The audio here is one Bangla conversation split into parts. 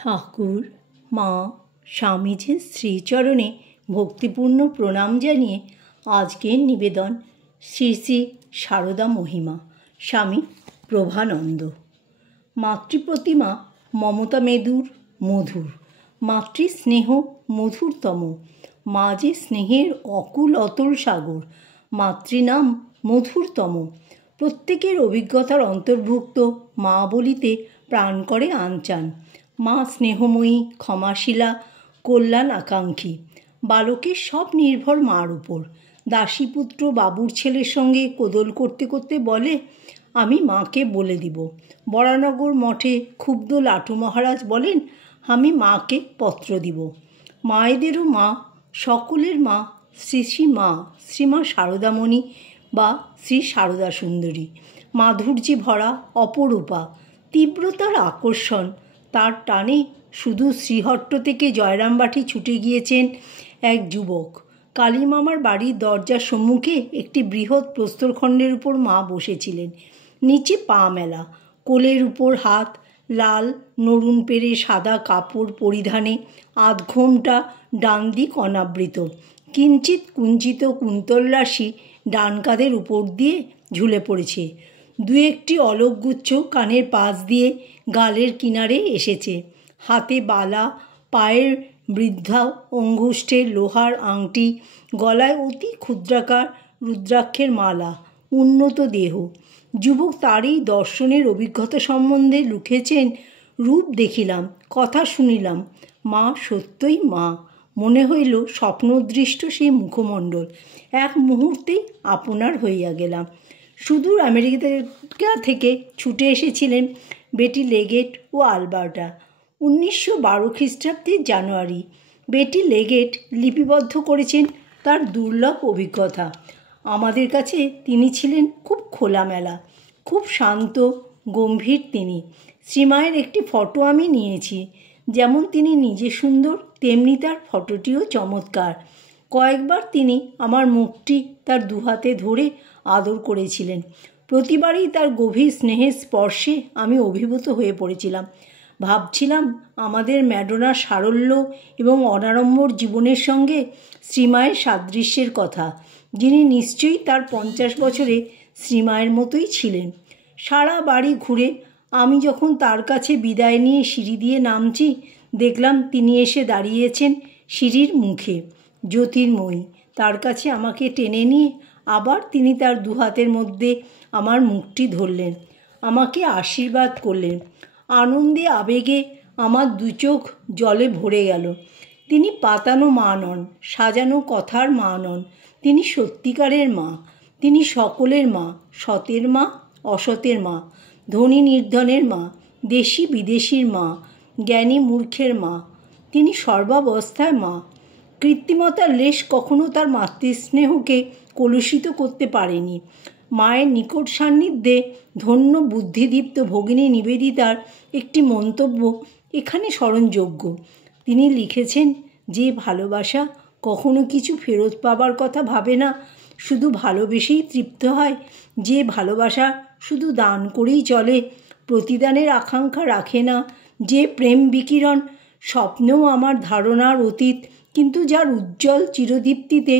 ঠাকুর, মা, স্বামীজির শ্রীচরণে ভক্তিপূর্ণ প্রণাম জানিয়ে আজকের নিবেদন শ্রী শ্রী সারদা মহিমা, স্বামী প্রভানন্দ। মাতৃপ্রতিমা মমতা মেদুর মধুর, মাতৃস্নেহ মধুরতম, মা যে স্নেহের অকুল অতল সাগর, মাতৃনাম মধুরতম। প্রত্যেকের অভিজ্ঞতার অন্তর্ভুক্ত মা বলিতে প্রাণ করে আনচান। মা স্নেহময়ী, ক্ষমাশীলা, কল্যাণ আকাঙ্ক্ষী। বালকের সব নির্ভর মার উপর। দাসীপুত্র বাবুর ছেলের সঙ্গে কোদল করতে করতে বলে, আমি মাকে বলে দিব। বরানগর মঠে ক্ষুব্ধ লাটু মহারাজ বলেন, আমি মাকে পত্র দিব। মায়েদেরও মা, সকলের মা শ্রী শ্রী মা, শ্রীমা সারদামণি বা শ্রী সারদা সুন্দরী। মাধুর্যে ভরা, অপরূপা, তীব্রতার আকর্ষণ। তার টানে শুধু শ্রীহট্ট থেকে জয়রামবাটি ছুটে গিয়েছেন এক যুবক। কালীমামার বাড়ির দরজার সম্মুখে একটি বৃহৎ প্রস্তরখণ্ডের উপর মা বসেছিলেন, নিচে পা মেলা, কোলের উপর হাত, লাল নরুন পেরে সাদা কাপড় পরিধানে, আধঘোমটা ডান দিক অনাবৃত, কিঞ্চিত কুঞ্চিত কুন্তলরাশি ডান কাঁধের উপর দিয়ে ঝুলে পড়েছে। দু একটি অলকগুচ্ছ কানের পাশ দিয়ে গালের কিনারে এসেছে। হাতে বালা, পায়ের বৃদ্ধা অঙ্গুষ্ঠের লোহার আংটি, গলায় অতি ক্ষুদ্রাকার রুদ্রাক্ষের মালা, উন্নত দেহ। যুবক তারই দর্শনের অভিজ্ঞতা সম্বন্ধে লিখেছেন, রূপ দেখিলাম, কথা শুনিলাম, মা সত্যই মা। মনে হইল স্বপ্নদৃষ্ট সেই মুখমণ্ডল, এক মুহূর্তেই আপনার হইয়া গেলাম। সুদূর আমেরিকা থেকে ছুটে এসেছিলেন বেটি লেগেট ও আলবার্টা। 1912 খ্রিস্টাব্দের জানুয়ারি। বেটি লেগেট লিপিবদ্ধ করেছেন তার দুর্লভ অভিজ্ঞতা। আমাদের কাছে তিনি ছিলেন খুব খোলামেলা, খুব শান্ত গম্ভীর। তিনি শ্রীমায়ের একটি ফটো আমি নিয়েছি। যেমন তিনি নিজে সুন্দর, তেমনি তার ফটোটিও চমৎকার। কয়েকবার তিনি আমার মুখটি তার দুহাতে ধরে আদর করেছিলেন। প্রতিবারই তার গভীর স্নেহের স্পর্শে আমি অভিভূত হয়ে পড়েছিলাম। ভাবছিলাম আমাদের ম্যাডোনার সারল্য এবং অনাড়ম্বর জীবনের সঙ্গে শ্রীমায়ের সাদৃশ্যের কথা, যিনি নিশ্চয়ই তার 50 বছরে শ্রীমায়ের মতোই ছিলেন। সারা বাড়ি ঘুরে আমি যখন তার কাছে বিদায় নিয়ে সিঁড়ি দিয়ে নামছি, দেখলাম তিনি এসে দাঁড়িয়েছেন সিঁড়ির মুখে, জ্যোতির্ময়ী। তার কাছে আমাকে টেনে নিয়ে আবার তিনি তার দুহাতের মধ্যে আমার মুখটি ধরলেন, আমাকে আশীর্বাদ করলেন। আনন্দে আবেগে আমার দু চোখ জলে ভরে গেল। তিনি পাতানো মা নন, সাজানো কথার মা নন, তিনি সত্যিকারের মা। তিনি সকলের মা, সতের মা, অসতের মা, ধনী নির্ধনের মা, দেশি বিদেশির মা, জ্ঞানী মূর্খের মা। তিনি সর্বাবস্থায় মা। কৃত্রিমতার লেশ কখনো তার মাতৃস্নেহকে কলুষিত করতে পারেনি। মায়ের নিকট সান্নিধ্যে ধন্য বুদ্ধিদীপ্ত ভগিনী নিবেদিতার একটি মন্তব্য এখানে স্মরণযোগ্য। তিনি লিখেছেন, যে ভালোবাসা কখনো কিছু ফেরত পাবার কথা ভাবে না, শুধু ভালোবেসেই তৃপ্ত হয়, যে ভালোবাসা শুধু দান করেই চলে, প্রতিদানের আকাঙ্ক্ষা রাখে না, যে প্রেম বিকিরণ স্বপ্নেও আমার ধারণার অতীত, কিন্তু যার উজ্জ্বল চিরদীপ্তিতে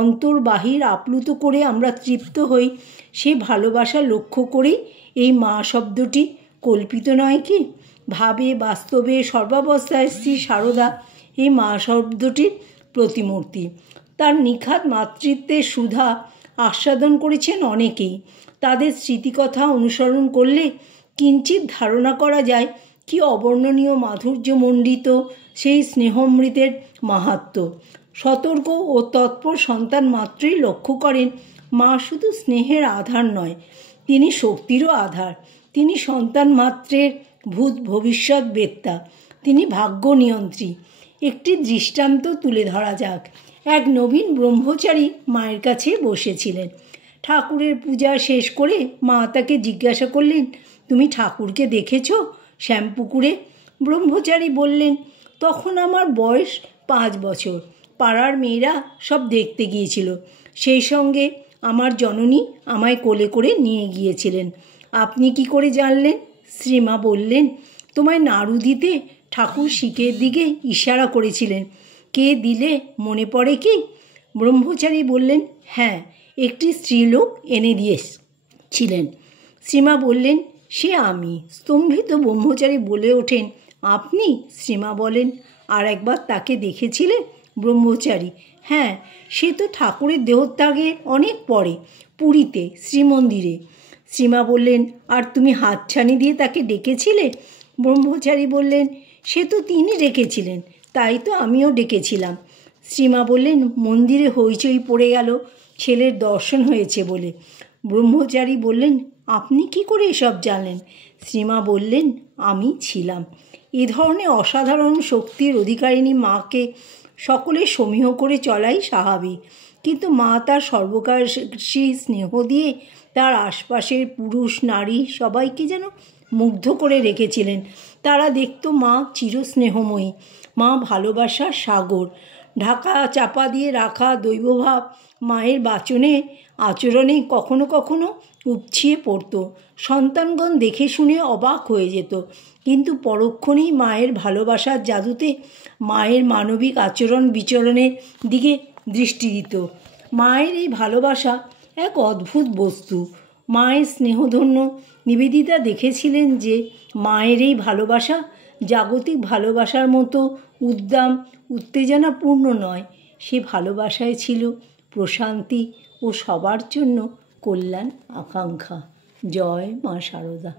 অন্তর বাহির আপ্লুত করে আমরা তৃপ্ত হই, সে ভালোবাসা লক্ষ্য করেই এই মা শব্দটি কল্পিত নয় কি? ভাবে বাস্তবে সর্বাবস্থায় শ্রী সারদা এই মা শব্দটির প্রতিমূর্তি। তার নিখাদ মাতৃত্বের সুধা আস্বাদন করেছেন অনেকেই। তাদের স্মৃতিকথা অনুসরণ করলে কিঞ্চিত ধারণা করা যায় কি অবর্ণনীয় মাধুর্যমণ্ডিত সেই স্নেহমৃতের মাহাত্ম্য। সতর্ক ও তৎপর সন্তান মাত্রই লক্ষ্য করেন, মা শুধু স্নেহের আধার নয়, তিনি শক্তিরও আধার। তিনি সন্তান মাত্রের ভূত ভবিষ্যৎ বেত্তা, তিনি ভাগ্য নিয়ন্ত্রী। একটি দৃষ্টান্ত তুলে ধরা যাক। এক নবীন ব্রহ্মচারী মায়ের কাছে বসেছিলেন। ঠাকুরের পূজা শেষ করে মা তাকে জিজ্ঞাসা করলেন, তুমি ঠাকুরকে দেখেছ শ্যামপুকুরে? ব্রহ্মচারী বললেন, তখন আমার বয়স 5 বছর। পাড়ার মেয়েরা সব দেখতে গিয়েছিল, সেই সঙ্গে আমার জননী আমায় কোলে করে নিয়ে গিয়েছিলেন। আপনি কি করে জানলেন? শ্রীমা বললেন, তোমায় নাড়ু দিতে ঠাকুর শিকের দিকে ইশারা করেছিলেন। কে দিলে মনে পড়ে কি? ব্রহ্মচারী বললেন, হ্যাঁ, একটি স্ত্রীলোক এনে দিয়েছিলেন। শ্রীমা বললেন, সে আমি। স্তম্ভিত ব্রহ্মচারী বলে ওঠেন, আপনি? শ্রীমা বলেন, আর একবার তাকে দেখেছিলে? ব্রহ্মচারী, হ্যাঁ, সে তো ঠাকুরের দেহত্যাগের অনেক পরে, পুরীতে শ্রীমন্দিরে। শ্রীমা বললেন, আর তুমি হাতছানি দিয়ে তাকে ডেকেছিলে? ব্রহ্মচারী বললেন, সে তো তিনি ডেকেছিলেন, তাই তো আমিও ডেকেছিলাম। শ্রীমা বললেন, মন্দিরে হইচই পড়ে গেল ছেলের দর্শন হয়েছে বলে। ব্রহ্মচারী বললেন, আপনি কি করে এসব জানলেন? শ্রীমা বললেন, আমি ছিলাম। এ ধরনের অসাধারণ শক্তির অধিকারিণী মাকে সকলে সমীহ করে চলাই স্বাভাবিক, কিন্তু মা তার সর্বকাশী স্নেহ দিয়ে তার আশপাশের পুরুষ নারী সবাইকে যেন মুগ্ধ করে রেখেছিলেন। তারা দেখত মা চিরস্নেহময়ী, মা ভালোবাসার সাগর। ঢাকা চাপা দিয়ে রাখা দৈবভাব মায়ের বাচনে আচরণে কখনো কখনো উপছিয়ে পড়ত। সন্তানগণ দেখে শুনে অবাক হয়ে যেত, কিন্তু পরক্ষণেই মায়ের ভালোবাসার জাদুতে মায়ের মানবিক আচরণ বিচরণের দিকে দৃষ্টি দিত। মায়ের এই ভালোবাসা এক অদ্ভুত বস্তু। মায়ের স্নেহধন্য নিবেদিতা দেখেছিলেন যে মায়ের এই ভালোবাসা জাগতিক ভালোবাসার মতো উদ্দাম উত্তেজনাপূর্ণ নয়। সে ভালোবাসায় ছিল প্রশান্তি ও সবার জন্য কল্যাণ আকাঙ্ক্ষা। জয় মা শারদা।